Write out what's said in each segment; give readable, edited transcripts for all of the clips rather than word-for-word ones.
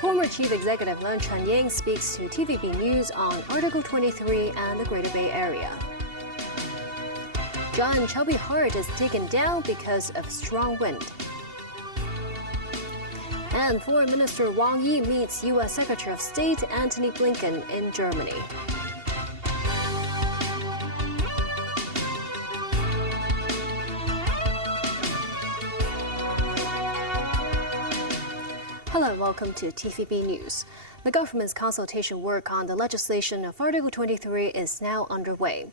Former Chief Executive Leung Chun-ying speaks to TVB News on Article 23 and the Greater Bay Area. Giant chubby heart is taken down because of strong wind. And Foreign Minister Wang Yi meets U.S. Secretary of State Antony Blinken in Germany. Hello and welcome to TVB News. The government's consultation work on the legislation of Article 23 is now underway.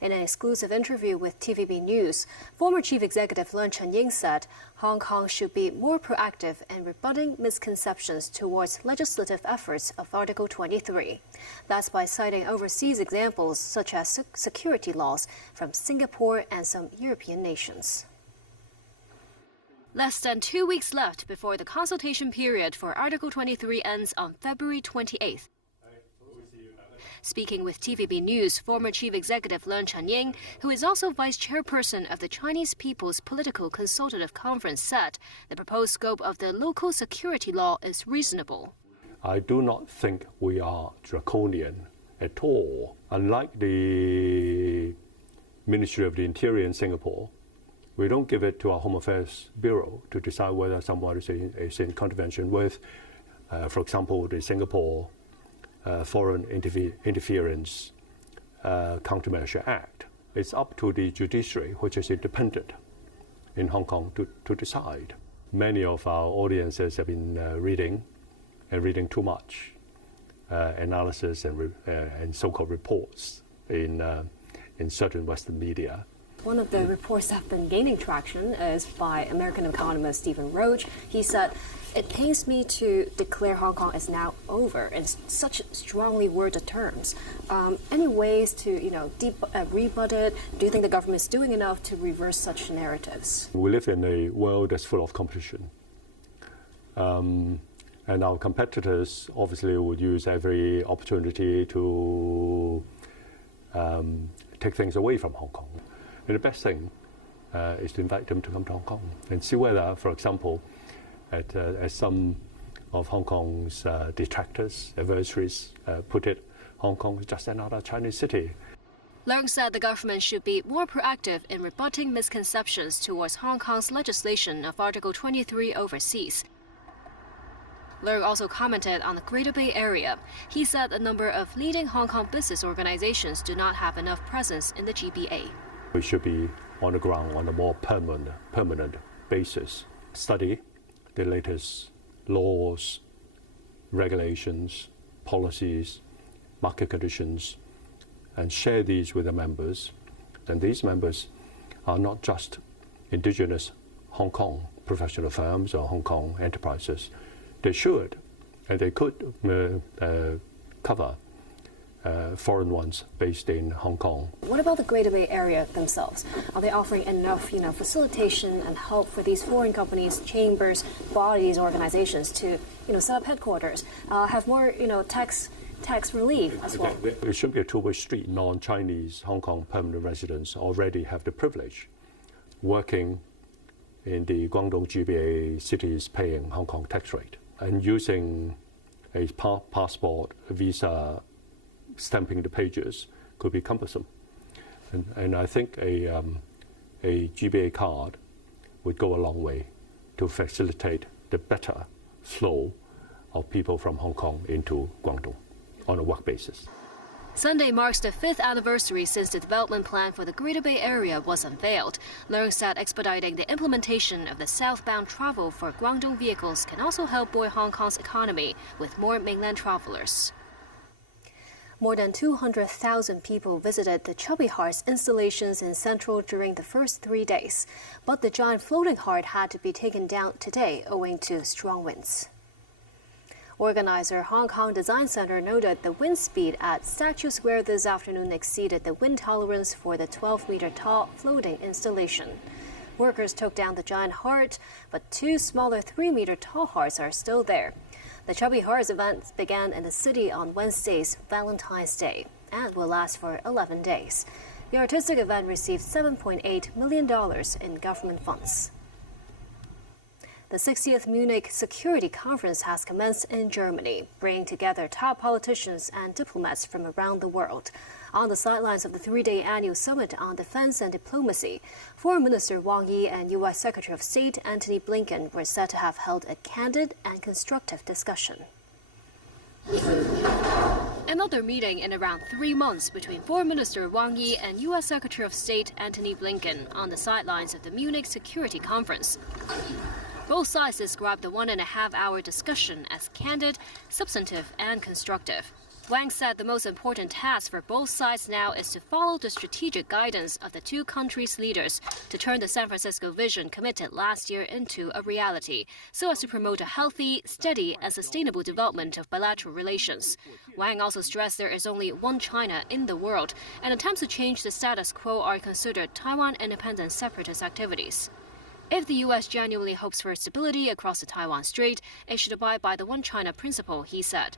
In an exclusive interview with TVB News, former Chief Executive Leung Chun-ying said Hong Kong should be more proactive in rebutting misconceptions towards legislative efforts of Article 23. That's by citing overseas examples such as security laws from Singapore and some European nations. Less than 2 weeks left before the consultation period for Article 23 ends on February 28th. Speaking with TVB News, former Chief Executive Leung Chun-ying, who is also Vice Chairperson of the Chinese People's Political Consultative Conference, said the proposed scope of the local security law is reasonable. I do not think we are draconian at all. Unlike the Ministry of the Interior in Singapore, we don't give it to our Home Affairs Bureau to decide whether someone is in contravention with, for example, the Singapore Foreign Interference Countermeasure Act. It's up to the judiciary, which is independent in Hong Kong, to decide. Many of our audiences have been reading too much analysis and so-called reports in certain Western media. One of the reports that have been gaining traction is by American economist Stephen Roach. He said, "It pains me to declare Hong Kong is now over in such strongly worded terms." Any ways to, rebut it? Do you think the government is doing enough to reverse such narratives? We live in a world that's full of competition. And our competitors obviously would use every opportunity to take things away from Hong Kong. And the best thing is to invite them to come to Hong Kong and see whether, for example, as some of Hong Kong's detractors, adversaries put it, Hong Kong is just another Chinese city. Leung said the government should be more proactive in rebutting misconceptions towards Hong Kong's legislation of Article 23 overseas. Leung also commented on the Greater Bay Area. He said a number of leading Hong Kong business organizations do not have enough presence in the GBA. We should be on the ground on a more permanent basis. Study the latest laws, regulations, policies, market conditions, and share these with the members. And these members are not just indigenous Hong Kong professional firms or Hong Kong enterprises. They should, and they could cover foreign ones based in Hong Kong. What about the Greater Bay Area themselves? Are they offering enough, facilitation and help for these foreign companies, chambers, bodies, organizations to, set up headquarters, have more, tax relief as well? It should be a two-way street. Non-Chinese Hong Kong permanent residents already have the privilege working in the Guangdong GBA cities paying Hong Kong tax rate and using a passport, a visa, stamping the pages could be cumbersome. And I think a GBA card would go a long way to facilitate the better flow of people from Hong Kong into Guangdong on a work basis. Sunday marks the 5th anniversary since the development plan for the Greater Bay Area was unveiled. Leung said expediting the implementation of the southbound travel for Guangdong vehicles can also help buoy Hong Kong's economy with more mainland travelers. More than 200,000 people visited the Chubby Hearts installations in Central during the first 3 days. But the giant floating heart had to be taken down today owing to strong winds. Organizer Hong Kong Design Center noted the wind speed at Statue Square this afternoon exceeded the wind tolerance for the 12-meter-tall floating installation. Workers took down the giant heart, but 2 smaller 3-meter-tall hearts are still there. The Chubby Hearts event began in the city on Wednesday's Valentine's Day and will last for 11 days. The artistic event received $7.8 million in government funds. The 60th Munich Security Conference has commenced in Germany, bringing together top politicians and diplomats from around the world. On the sidelines of the three-day annual summit on defense and diplomacy, Foreign Minister Wang Yi and U.S. Secretary of State Antony Blinken were said to have held a candid and constructive discussion. Another meeting in around 3 months between Foreign Minister Wang Yi and U.S. Secretary of State Antony Blinken on the sidelines of the Munich Security Conference. Both sides described the 1.5-hour discussion as candid, substantive, and constructive. Wang said the most important task for both sides now is to follow the strategic guidance of the two countries' leaders to turn the San Francisco vision committed last year into a reality, so as to promote a healthy, steady, and sustainable development of bilateral relations. Wang also stressed there is only one China in the world, and attempts to change the status quo are considered Taiwan independent separatist activities. If the U.S. genuinely hopes for stability across the Taiwan Strait, it should abide by the One China principle, he said.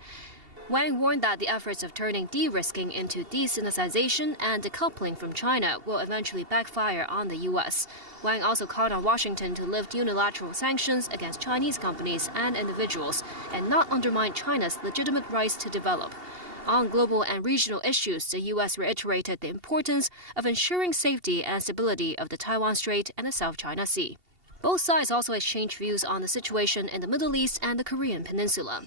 Wang warned that the efforts of turning de-risking into de-sinicization and decoupling from China will eventually backfire on the U.S. Wang also called on Washington to lift unilateral sanctions against Chinese companies and individuals and not undermine China's legitimate rights to develop. On global and regional issues, the U.S. reiterated the importance of ensuring safety and stability of the Taiwan Strait and the South China Sea. Both sides also exchanged views on the situation in the Middle East and the Korean Peninsula.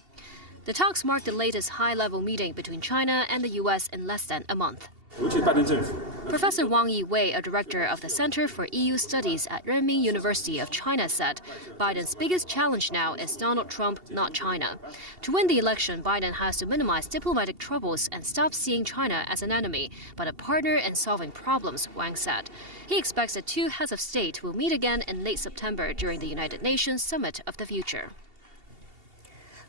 The talks marked the latest high-level meeting between China and the U.S. in less than a month. Professor Wang Yiwei, a director of the Center for EU Studies at Renmin University of China, said Biden's biggest challenge now is Donald Trump, not China. To win the election, Biden has to minimize diplomatic troubles and stop seeing China as an enemy, but a partner in solving problems, Wang said. He expects the two heads of state will meet again in late September during the United Nations Summit of the Future.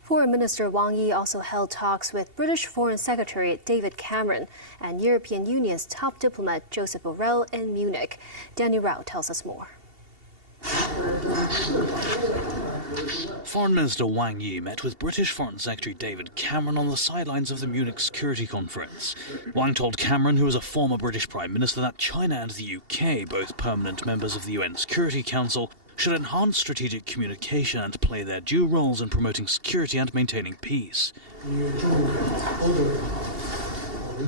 Foreign Minister Wang Yi also held talks with British Foreign Secretary David Cameron and European Union's top diplomat Josep Borrell in Munich. Danny Rao tells us more. Foreign Minister Wang Yi met with British Foreign Secretary David Cameron on the sidelines of the Munich Security Conference. Wang told Cameron, who is a former British Prime Minister, that China and the UK, both permanent members of the UN Security Council, should enhance strategic communication and play their due roles in promoting security and maintaining peace.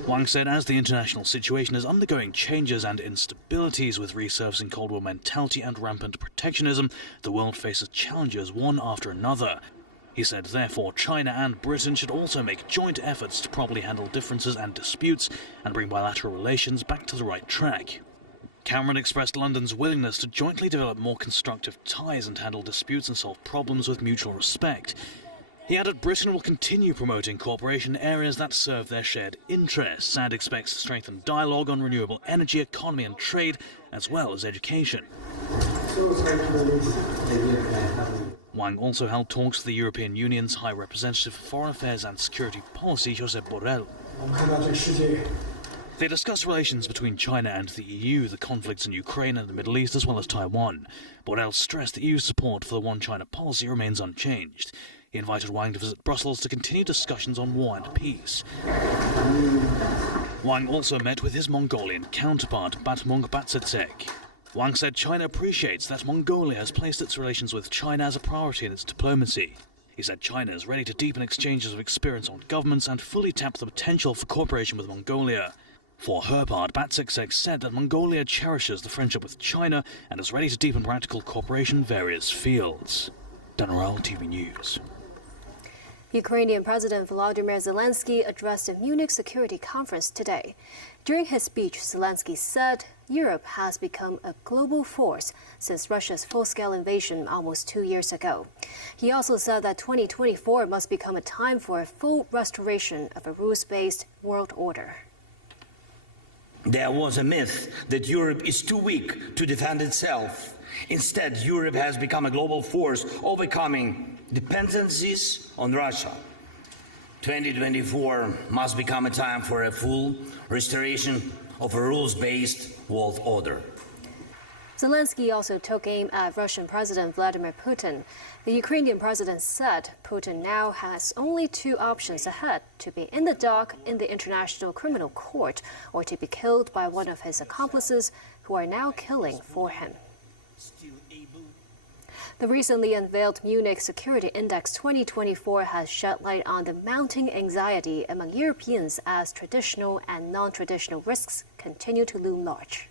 Wang said as the international situation is undergoing changes and instabilities with resurfacing Cold War mentality and rampant protectionism, the world faces challenges one after another. He said, therefore, China and Britain should also make joint efforts to properly handle differences and disputes and bring bilateral relations back to the right track. Cameron expressed London's willingness to jointly develop more constructive ties and handle disputes and solve problems with mutual respect. He added Britain will continue promoting cooperation in areas that serve their shared interests and expects to strengthen dialogue on renewable energy, economy and trade, as well as education. Wang also held talks with the European Union's High Representative for Foreign Affairs and Security Policy, Josep Borrell. They discussed relations between China and the EU, the conflicts in Ukraine and the Middle East, as well as Taiwan. Borrell stressed the EU's support for the One China policy remains unchanged. He invited Wang to visit Brussels to continue discussions on war and peace. Wang also met with his Mongolian counterpart, Batmong Batsetsek. Wang said China appreciates that Mongolia has placed its relations with China as a priority in its diplomacy. He said China is ready to deepen exchanges of experience on governments and fully tap the potential for cooperation with Mongolia. For her part, Batsetsek said that Mongolia cherishes the friendship with China and is ready to deepen practical cooperation in various fields. Danoral TV News. Ukrainian President Volodymyr Zelensky addressed the Munich Security Conference today. During his speech, Zelensky said Europe has become a global force since Russia's full-scale invasion almost 2 years ago. He also said that 2024 must become a time for a full restoration of a rules-based world order. There was a myth that Europe is too weak to defend itself. Instead, Europe has become a global force, overcoming dependencies on Russia. 2024 must become a time for a full restoration of a rules-based world order. Zelensky also took aim at Russian President Vladimir Putin. The Ukrainian president said Putin now has only two options ahead: to be in the dock in the International Criminal Court or to be killed by one of his accomplices who are now killing for him. The recently unveiled Munich Security Index 2024 has shed light on the mounting anxiety among Europeans as traditional and non-traditional risks continue to loom large.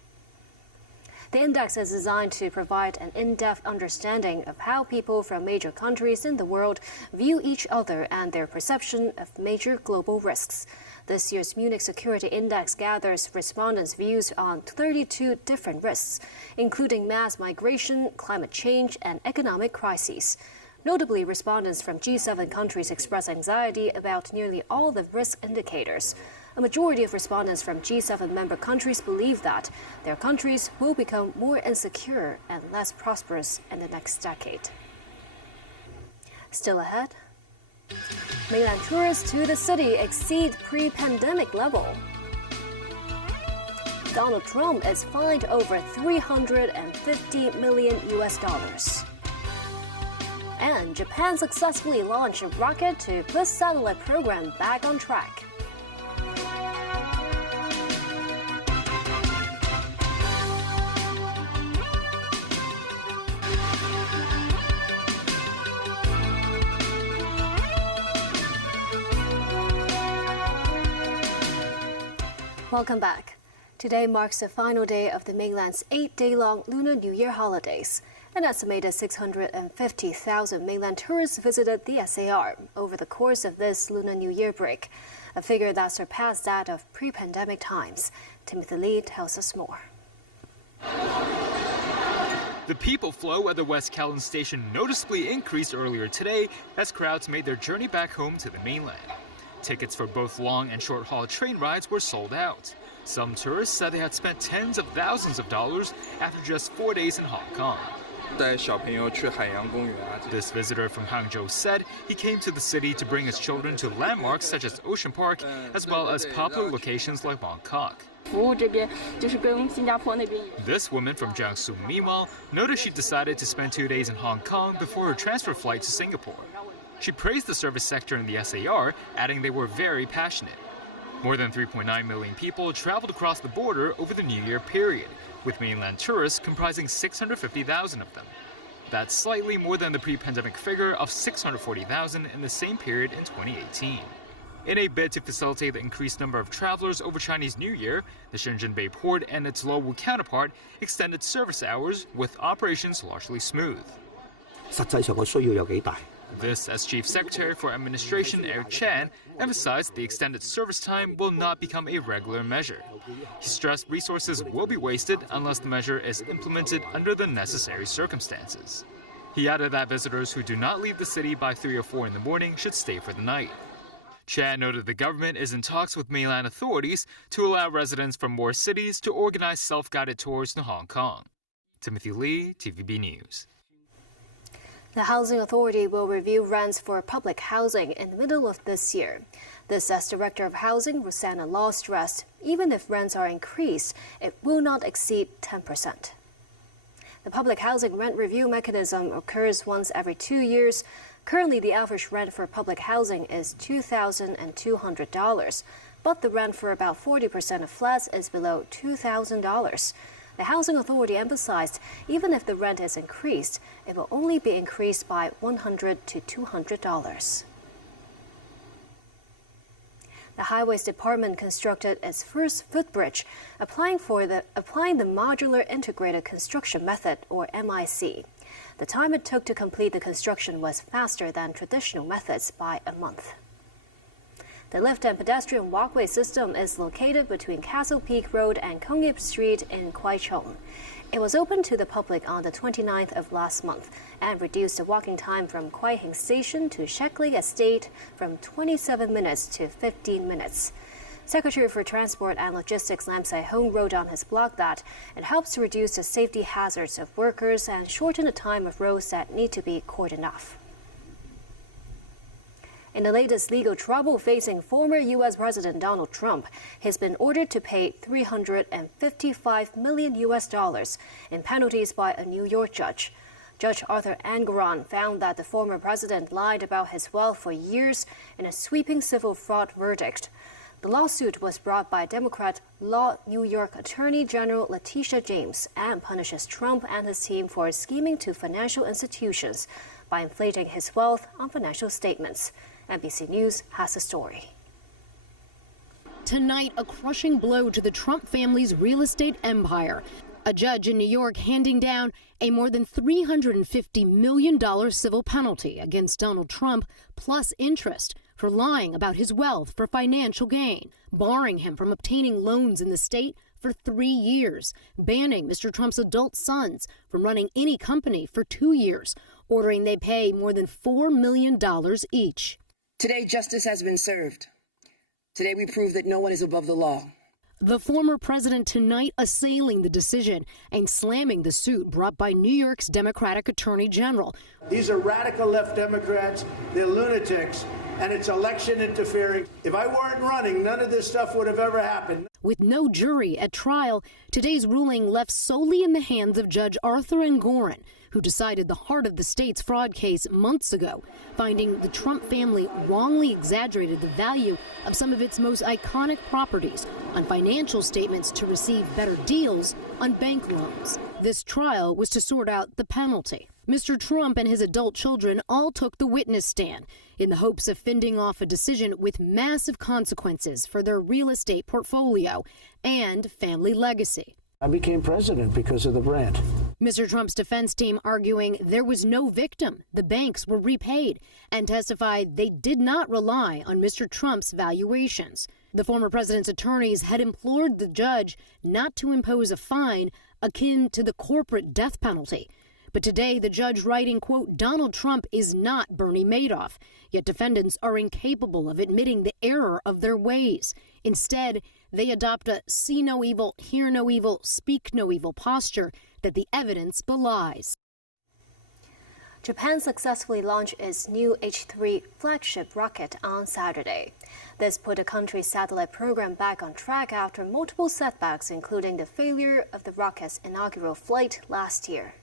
The index is designed to provide an in-depth understanding of how people from major countries in the world view each other and their perception of major global risks. This year's Munich Security Index gathers respondents' views on 32 different risks, including mass migration, climate change, and economic crises. Notably, respondents from G7 countries express anxiety about nearly all the risk indicators. A majority of respondents from G7 member countries believe that their countries will become more insecure and less prosperous in the next decade. Still ahead, mainland tourists to the city exceed pre-pandemic level. Donald Trump is fined over $350 million. And Japan successfully launched a rocket to put satellite program back on track. Welcome back. Today marks the final day of the mainland's 8-day-long Lunar New Year holidays. An estimated 650,000 mainland tourists visited the SAR over the course of this Lunar New Year break, a figure that surpassed that of pre-pandemic times. Timothy Lee tells us more. The people flow at the West Kowloon station noticeably increased earlier today as crowds made their journey back home to the mainland. Tickets for both long and short-haul train rides were sold out. Some tourists said they had spent tens of thousands of dollars after just 4 days in Hong Kong. This visitor from Hangzhou said he came to the city to bring his children to landmarks such as Ocean Park, as well as popular locations like Bangkok. This woman from Jiangsu, meanwhile, noticed she decided to spend 2 days in Hong Kong before her transfer flight to Singapore. She praised the service sector in the SAR, adding they were very passionate. More than 3.9 million people traveled across the border over the New Year period, with mainland tourists comprising 650,000 of them. That's slightly more than the pre-pandemic figure of 640,000 in the same period in 2018. In a bid to facilitate the increased number of travelers over Chinese New Year, the Shenzhen Bay Port and its Luowu counterpart extended service hours, with operations largely smooth. This, as Chief Secretary for Administration Eric Chan emphasized, the extended service time will not become a regular measure. He stressed resources will be wasted unless the measure is implemented under the necessary circumstances. He added that visitors who do not leave the city by 3 or 4 in the morning should stay for the night. Chan noted the government is in talks with mainland authorities to allow residents from more cities to organize self-guided tours to Hong Kong. Timothy Lee, TVB News. The Housing Authority will review rents for public housing in the middle of this year. This, as Director of Housing Rosanna Law stressed, even if rents are increased, it will not exceed 10%. The public housing rent review mechanism occurs once every 2 years. Currently, the average rent for public housing is $2,200, but the rent for about 40% of flats is below $2,000. The Housing Authority emphasized even if the rent is increased, it will only be increased by $100 to $200. The Highways Department constructed its first footbridge, applying the Modular Integrated Construction Method, or MIC. The time it took to complete the construction was faster than traditional methods by a month. The lift and pedestrian walkway system is located between Castle Peak Road and Kongyip Street in Kwai Chung. It was opened to the public on the 29th of last month and reduced the walking time from Kwai Hing Station to Sheckley Estate from 27 minutes to 15 minutes. Secretary for Transport and Logistics Lam Sai-hung wrote on his blog that it helps to reduce the safety hazards of workers and shorten the time of roads that need to be cordoned off. In the latest legal trouble facing former U.S. President Donald Trump, he's been ordered to pay $355 million in penalties by a New York judge. Judge Arthur Engoron found that the former president lied about his wealth for years in a sweeping civil fraud verdict. The lawsuit was brought by Democrat New York Attorney General Letitia James and punishes Trump and his team for scheming to financial institutions by inflating his wealth on financial statements. NBC News has the story. Tonight, a crushing blow to the Trump family's real estate empire. A judge in New York handing down a more than $350 million civil penalty against Donald Trump, plus interest, for lying about his wealth for financial gain, barring him from obtaining loans in the state for 3 years, banning Mr. Trump's adult sons from running any company for 2 years, ordering they pay more than $4 million each. Today, justice has been served. Today, we prove that no one is above the law. The former president tonight assailing the decision and slamming the suit brought by New York's Democratic Attorney General. These are radical left Democrats. They're lunatics, and it's election interfering. If I weren't running, none of this stuff would have ever happened. With no jury at trial, today's ruling left solely in the hands of Judge Arthur Engoron, who decided the heart of the state's fraud case months ago, finding the Trump family wrongly exaggerated the value of some of its most iconic properties on financial statements to receive better deals on bank loans. This trial was to sort out the penalty. Mr. Trump and his adult children all took the witness stand in the hopes of fending off a decision with massive consequences for their real estate portfolio and family legacy. I became president because of the brand. Mr. Trump's defense team arguing there was no victim, the banks were repaid, and testified they did not rely on Mr. Trump's valuations. The former president's attorneys had implored the judge not to impose a fine akin to the corporate death penalty. But today, the judge writing, quote, Donald Trump is not Bernie Madoff, yet defendants are incapable of admitting the error of their ways. Instead, they adopt a see no evil, hear no evil, speak no evil posture that the evidence belies. Japan successfully launched its new H-3 flagship rocket on Saturday. This put the country's satellite program back on track after multiple setbacks, including the failure of the rocket's inaugural flight last year.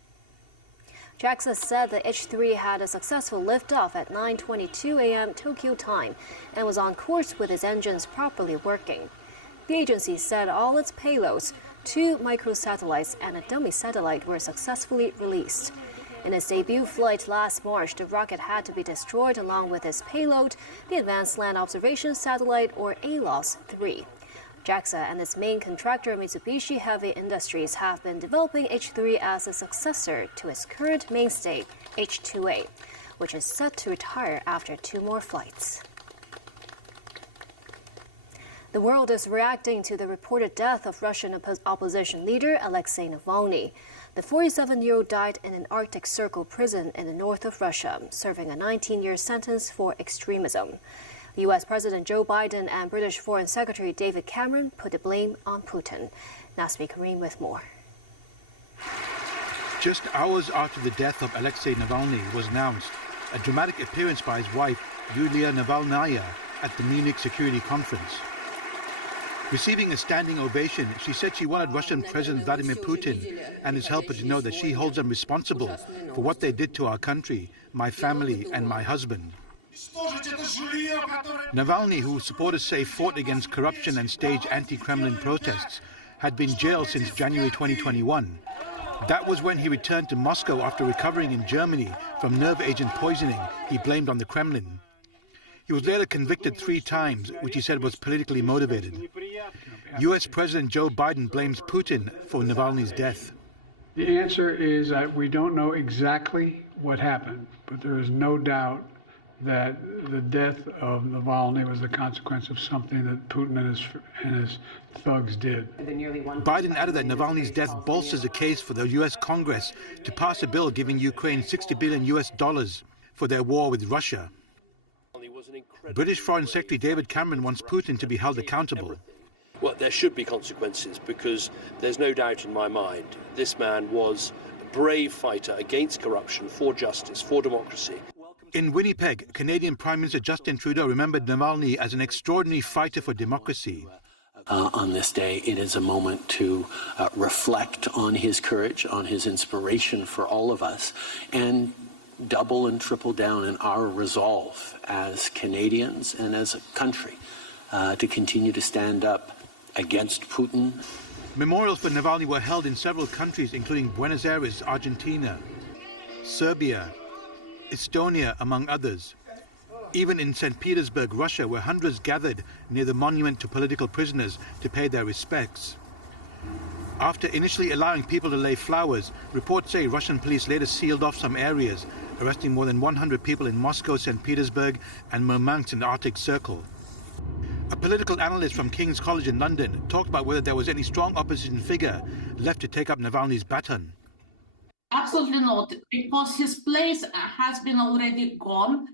JAXA said the H-3 had a successful liftoff at 9:22 a.m. Tokyo time and was on course with its engines properly working. The agency said all its payloads, 2 microsatellites and a dummy satellite, were successfully released. In its debut flight last March, the rocket had to be destroyed along with its payload, the Advanced Land Observation Satellite, or ALOS-3. JAXA and its main contractor Mitsubishi Heavy Industries have been developing H-3 as a successor to its current mainstay, H-2A, which is set to retire after 2 more flights. The world is reacting to the reported death of Russian opposition leader Alexei Navalny. The 47-year-old died in an Arctic Circle prison in the north of Russia, serving a 19-year sentence for extremism. U.S. President Joe Biden and British Foreign Secretary David Cameron put the blame on Putin. Nasmi Karim with more. Just hours after the death of Alexei Navalny was announced, a dramatic appearance by his wife, Yulia Navalnaya, at the Munich Security Conference. Receiving a standing ovation, she said she wanted Russian President Vladimir Putin and his helper to know that she holds them responsible for what they did to our country, my family, and my husband. Navalny, who supporters say fought against corruption and staged anti-Kremlin protests, had been jailed since January 2021. That was when he returned to Moscow after recovering in Germany from nerve agent poisoning he blamed on the Kremlin. He was later convicted 3 times, which he said was politically motivated. U.S. President Joe Biden blames Putin for Navalny's death. The answer is that we don't know exactly what happened, but there is no doubt that the death of Navalny was the consequence of something that Putin and his thugs did. Biden added that Navalny's death bolsters the case for the U.S. Congress to pass a bill giving Ukraine $60 billion for their war with Russia. British Foreign Secretary David Cameron wants Putin to be held accountable. Well, there should be consequences, because there's no doubt in my mind this man was a brave fighter against corruption, for justice, for democracy. In Winnipeg, Canadian Prime Minister Justin Trudeau remembered Navalny as an extraordinary fighter for democracy. On this day, it is a moment to reflect on his courage, on his inspiration for all of us, and double and triple down in our resolve as Canadians and as a country to continue to stand up against Putin. Memorials for Navalny were held in several countries, including Buenos Aires, Argentina, Serbia, Estonia, among others. Even in St. Petersburg, Russia, where hundreds gathered near the monument to political prisoners to pay their respects. After initially allowing people to lay flowers, reports say Russian police later sealed off some areas, arresting more than 100 people in Moscow, St. Petersburg, and Murmansk in the Arctic Circle. A political analyst from King's College in London talked about whether there was any strong opposition figure left to take up Navalny's baton. Absolutely not, because his place has been already gone.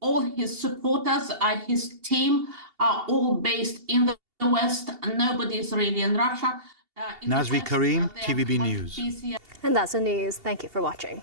All his supporters, his team are all based in the West. Nobody is really in Russia. Nazri Karim, TVB News. And that's the news. Thank you for watching.